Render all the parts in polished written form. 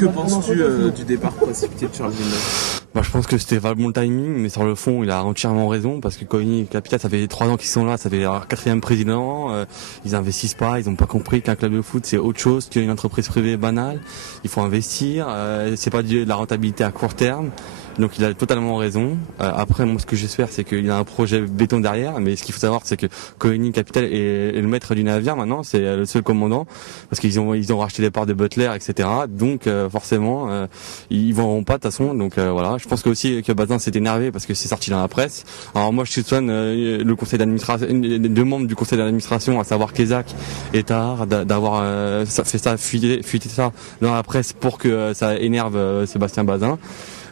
Que penses-tu du départ précipité de Charles Villeneuve? Je pense que c'était vraiment le timing, mais sur le fond, il a entièrement raison, parce que Coligny Capital, ça fait 3 ans qu'ils sont là, ça fait leur 4e président, ils investissent pas, ils ont pas compris qu'un club de foot c'est autre chose qu'une entreprise privée banale, il faut investir, c'est pas de la rentabilité à court terme. Donc il a totalement raison. Après, moi, ce que j'espère, c'est qu'il a un projet béton derrière. Mais ce qu'il faut savoir, c'est que Coligny Capital est le maître du navire maintenant. C'est le seul commandant parce qu'ils ont racheté les parts de Butler, etc. Donc forcément, ils vendront pas de toute façon. Donc voilà. Je pense aussi que Bazin s'est énervé parce que c'est sorti dans la presse. Alors moi, je soupçonne le conseil d'administration, deux membres du conseil d'administration, à savoir Kézak et Tahar, d'avoir fait ça, fuité ça dans la presse pour que ça énerve Sébastien Bazin.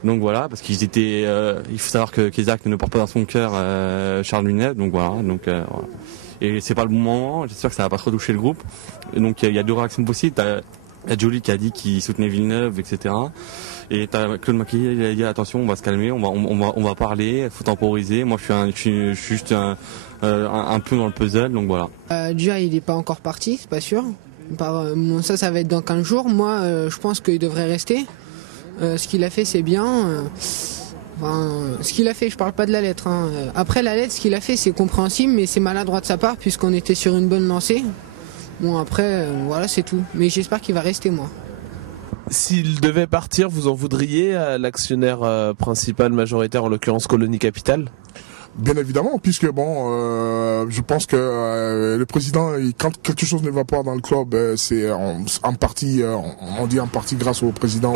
Donc voilà, parce qu'ils étaient. Il faut savoir que Kézak ne porte pas dans son cœur Charles Villeneuve, donc voilà. Voilà. Et c'est pas le bon moment. J'espère que ça va pas trop toucher le groupe. Et donc il y a 2 réactions possibles. Il y a Joly qui a dit qu'il soutenait Villeneuve, etc. Et t'as Claude Maquillier, il a dit attention, on va se calmer, on va parler, il faut temporiser. Moi je suis juste un peu dans le puzzle, donc voilà. Déjà il n'est pas encore parti, c'est pas sûr. Ça va être dans 15 jours. Moi je pense qu'il devrait rester. Ce qu'il a fait c'est bien. Ce qu'il a fait, je parle pas de la lettre. Après la lettre, ce qu'il a fait c'est compréhensible, mais c'est maladroit de sa part puisqu'on était sur une bonne lancée. Bon après, voilà c'est tout. Mais j'espère qu'il va rester moi. S'il devait partir, vous en voudriez à l'actionnaire principal majoritaire, en l'occurrence Coligny Capital ? Bien évidemment, puisque je pense que le président, quand quelque chose ne va pas dans le club, c'est en partie, on dit en partie grâce au président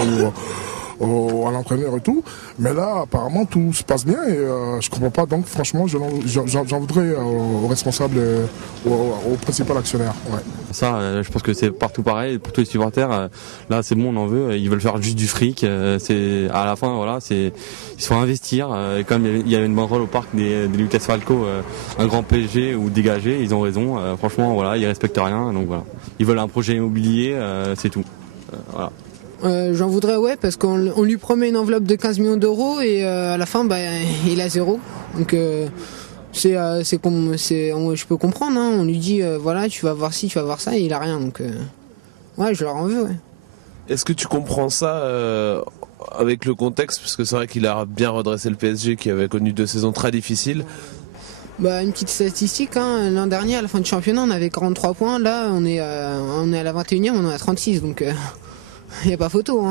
ou à l'entraîneur et tout. Mais là, apparemment, tout se passe bien et je comprends pas. Donc, franchement, j'en voudrais au responsable, au principal actionnaire. Ouais. Ça, je pense que c'est partout pareil pour tous les supporters. Là, c'est bon, on en veut. Ils veulent faire juste du fric. C'est à la fin, voilà, il faut investir. Et comme il y avait une banderole au parc des Lucas Falco, un grand PSG ou dégagé, ils ont raison. Franchement, voilà, ils respectent rien. Donc voilà, ils veulent un projet immobilier, c'est tout. Voilà. J'en voudrais, ouais, parce qu'on lui promet une enveloppe de 15 millions d'euros et à la fin, il a 0. Donc je peux comprendre. On lui dit, voilà, tu vas voir ci, tu vas voir ça, et il a rien. Donc ouais, je leur en veux. Ouais. Est-ce que tu comprends ça avec le contexte, parce que c'est vrai qu'il a bien redressé le PSG, qui avait connu 2 saisons très difficiles. Une petite statistique, l'an dernier à la fin du championnat on avait 43 points, là on est à la 21e, on en a 36, donc il n'y a pas photo.